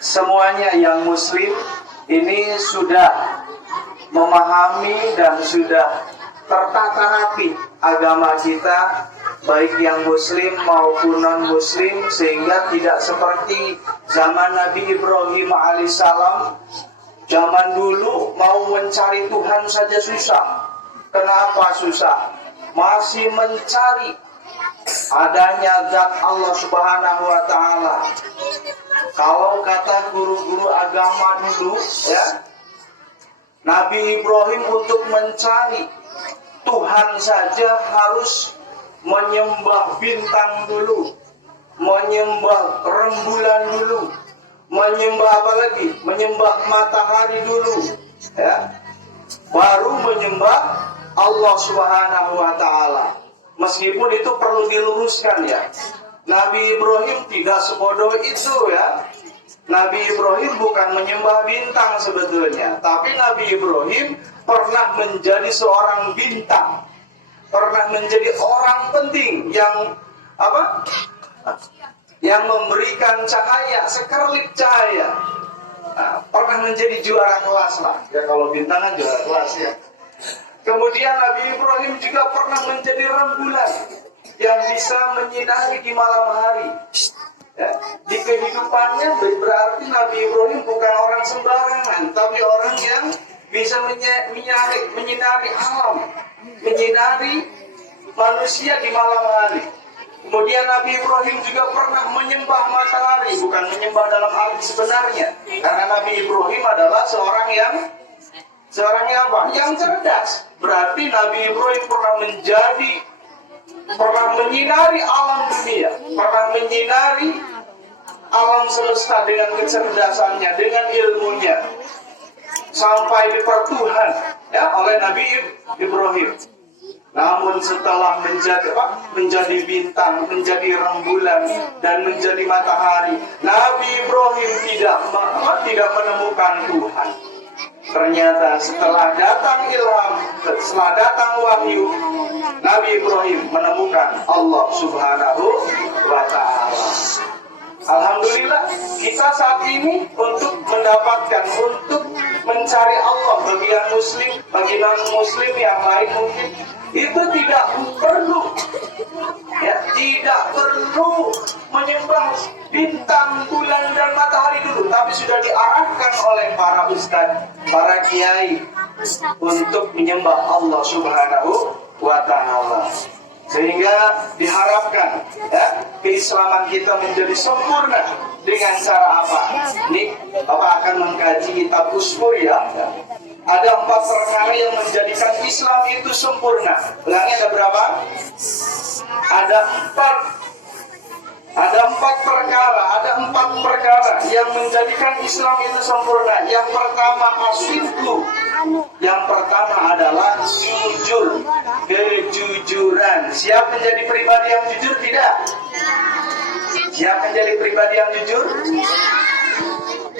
semuanya yang muslim ini sudah memahami dan sudah tertata rapi agama kita, baik yang muslim maupun non muslim, sehingga tidak seperti zaman Nabi Ibrahim alaihissalam. Zaman dulu mau mencari Tuhan saja susah. Kenapa susah? Masih mencari adanya zat Allah Subhanahu wa ta'ala. Kalau kata guru-guru agama dulu ya, Nabi Ibrahim untuk mencari Tuhan saja harus menyembah bintang dulu, menyembah rembulan dulu, menyembah apa lagi? Menyembah matahari dulu, ya. Baru menyembah Allah Subhanahu wa ta'ala. Meskipun itu perlu diluruskan ya, Nabi Ibrahim tidak sebodoh itu ya. Nabi Ibrahim bukan menyembah bintang sebetulnya, tapi Nabi Ibrahim pernah menjadi seorang bintang, pernah menjadi orang penting yang apa? Yang memberikan cahaya, sekerlip cahaya. Nah, pernah menjadi juara kelas lah. Ya kalau bintang kan juara kelas ya. Kemudian Nabi Ibrahim juga pernah menjadi rembulan yang bisa menyinari di malam hari. Ya, di kehidupannya berarti Nabi Ibrahim bukan orang sembarangan, tapi orang yang bisa menyinari alam, menyinari manusia di malam hari. Kemudian Nabi Ibrahim juga pernah menyembah matahari, bukan menyembah dalam arti sebenarnya, karena Nabi Ibrahim adalah seorang yang apa? Yang cerdas. Berarti Nabi Ibrahim pernah menyinari alam dunia, pernah menyinari alam semesta dengan kecerdasannya, dengan ilmunya, sampai dipertuhan ya oleh Nabi Ibrahim. Namun setelah menjadi bintang, menjadi rembulan, dan menjadi matahari, Nabi Ibrahim tidak menemukan Tuhan. Ternyata setelah datang ilham, setelah datang wahyu, Nabi Ibrahim menemukan Allah Subhanahu wa ta'ala. Alhamdulillah, kita saat ini untuk mencari Allah bagi yang muslim, bagi non muslim yang lain mungkin itu tidak perlu menyembah bintang, bulan dan matahari dulu, tapi sudah diarahkan oleh para ustadz, para kiai untuk menyembah Allah Subhanahu wa ta'ala. Sehingga diharapkan ya, keislaman kita menjadi sempurna dengan cara apa? Ini Bapak akan mengkaji kitab Usmur ya. Ada 4 perkara yang menjadikan Islam itu sempurna. Ulangi, ada berapa? Ada 4 perkara yang menjadikan Islam itu sempurna. Yang pertama asyidku. Yang pertama adalah jujur, kejujuran. Siap menjadi pribadi yang jujur tidak? Siap menjadi pribadi yang jujur?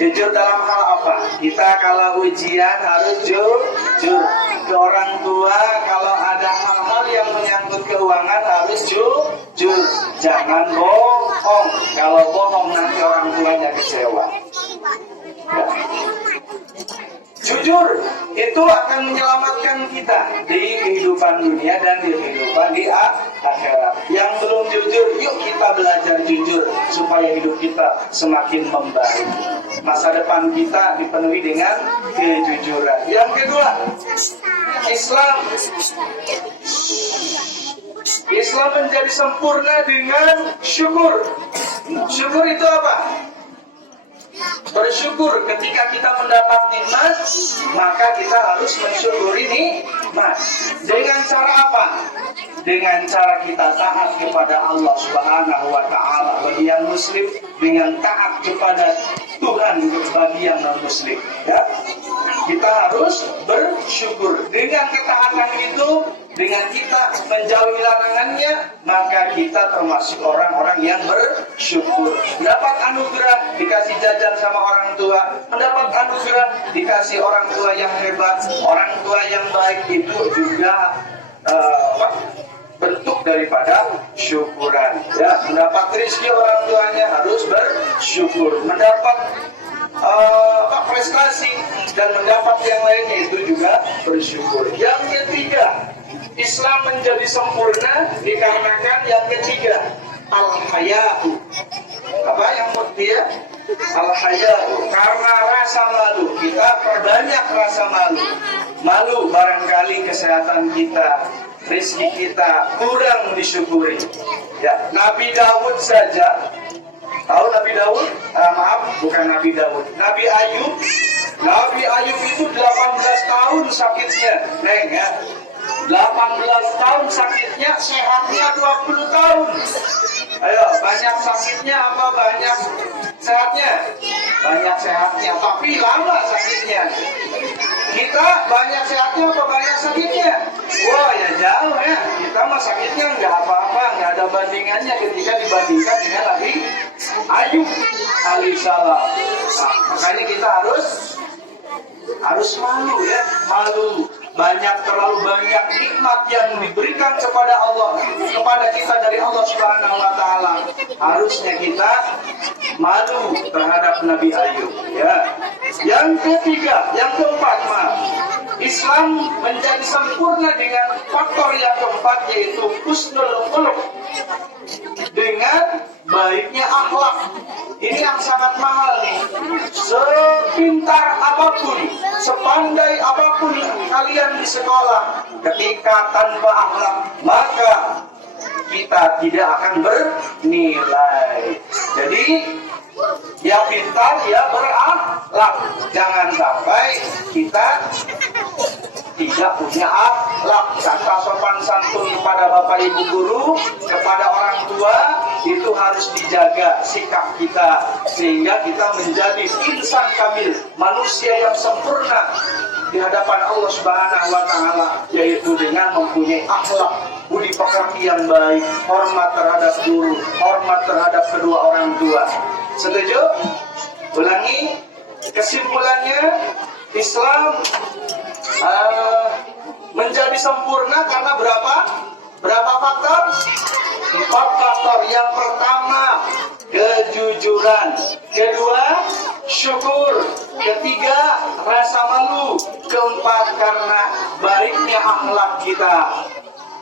Jujur dalam hal apa? Kita kalau ujian harus jujur ke orang tua. Kalau ada hal-hal yang menyangkut keuangan harus jujur. Jangan bohong. Kalau bohong nanti orang tuanya kecewa. Ya. Jujur itu akan menyelamatkan kita di kehidupan dunia dan di kehidupan di akhirat. Yang belum jujur, yuk kita belajar jujur supaya hidup kita semakin membaik. Masa depan kita dipenuhi dengan kejujuran. Yang kedua, Islam menjadi sempurna dengan syukur. Syukur itu apa? Bersyukur ketika kita mendapat nikmat, maka kita harus mensyukuri nikmat. Dengan cara apa? Dengan cara kita taat kepada Allah Subhanahu wa ta'ala bagi yang muslim, dengan taat kepada Tuhan bagi yang non muslim ya. Kita harus bersyukur. Dengan ketaatan itu, dengan kita menjauhi larangannya, maka kita termasuk orang-orang yang bersyukur. Mendapat anugerah, dikasih jajan sama orang tua, mendapat anugerah, dikasih orang tua yang hebat, orang tua yang baik, itu juga bentuk daripada syukuran ya. Mendapat rezeki orang tuanya harus bersyukur. Mendapat prestasi dan mendapat yang lainnya, itu juga bersyukur. Yang ketiga, Islam menjadi sempurna dikarenakan yang ketiga, al-haya'u. Apa yang dia? Al-haya'u, karena rasa malu. Kita perbanyak rasa malu. Malu barangkali kesehatan kita, rezeki kita kurang disyukuri. Ya, Nabi Daud saja, tahu Nabi Daud? Maaf, bukan Nabi Daud. Nabi Ayub. Nabi Ayub itu 18 tahun sakitnya, Neng ya. 18 tahun sakitnya, sehatnya 20 tahun. Ayo, banyak sakitnya apa banyak sehatnya? Banyak sehatnya, tapi lama sakitnya. Kita banyak sehatnya apa banyak sakitnya? Wah ya jauh ya. Kita mah sakitnya nggak apa-apa, nggak ada bandingannya ketika dibandingkan dengan Nabi Ayub alaihissalam. Nah, makanya kita harus malu ya, malu. Terlalu banyak nikmat yang diberikan kepada Allah, kepada kita dari Allah Subhanahu wa taala. Harusnya kita malu terhadap Nabi Ayub ya. Yang ketiga, yang keempat, Islam menjadi sempurna dengan faktor yang keempat, yaitu husnul khuluq, dengan baiknya akhlak. Ini yang sangat mahal nih. Sepintar apapun, sepandai apapun kalian di sekolah, ketika tanpa akhlak, maka kita tidak akan bernilai. Jadi ya pintar, ya berakhlak. Jangan sampai kita tidak punya akhlak. Kata sopan santun kepada bapak ibu guru, kepada orang tua, itu harus dijaga sikap kita, sehingga kita menjadi insan kamil, manusia yang sempurna di hadapan Allah Subhanahu wa taala, yaitu dengan mempunyai akhlak, budi pekerti yang baik, hormat terhadap guru, hormat terhadap kedua orang tua. Setuju? Ulangi. Kesimpulannya, Islam menjadi sempurna karena berapa faktor? 4 faktor. Yang pertama, kejujuran. Kedua, syukur. Ketiga, rasa malu. Keempat, karena baiknya akhlak kita.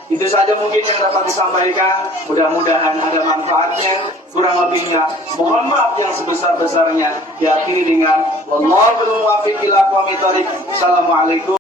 Itu saja mungkin yang dapat disampaikan. Mudah-mudahan ada manfaatnya. Kurang lebihnya mohon maaf yang sebesar-besarnya. Diakhiri dengan wallahul muwaffiq ila aqwamit thoriq. Assalamualaikum.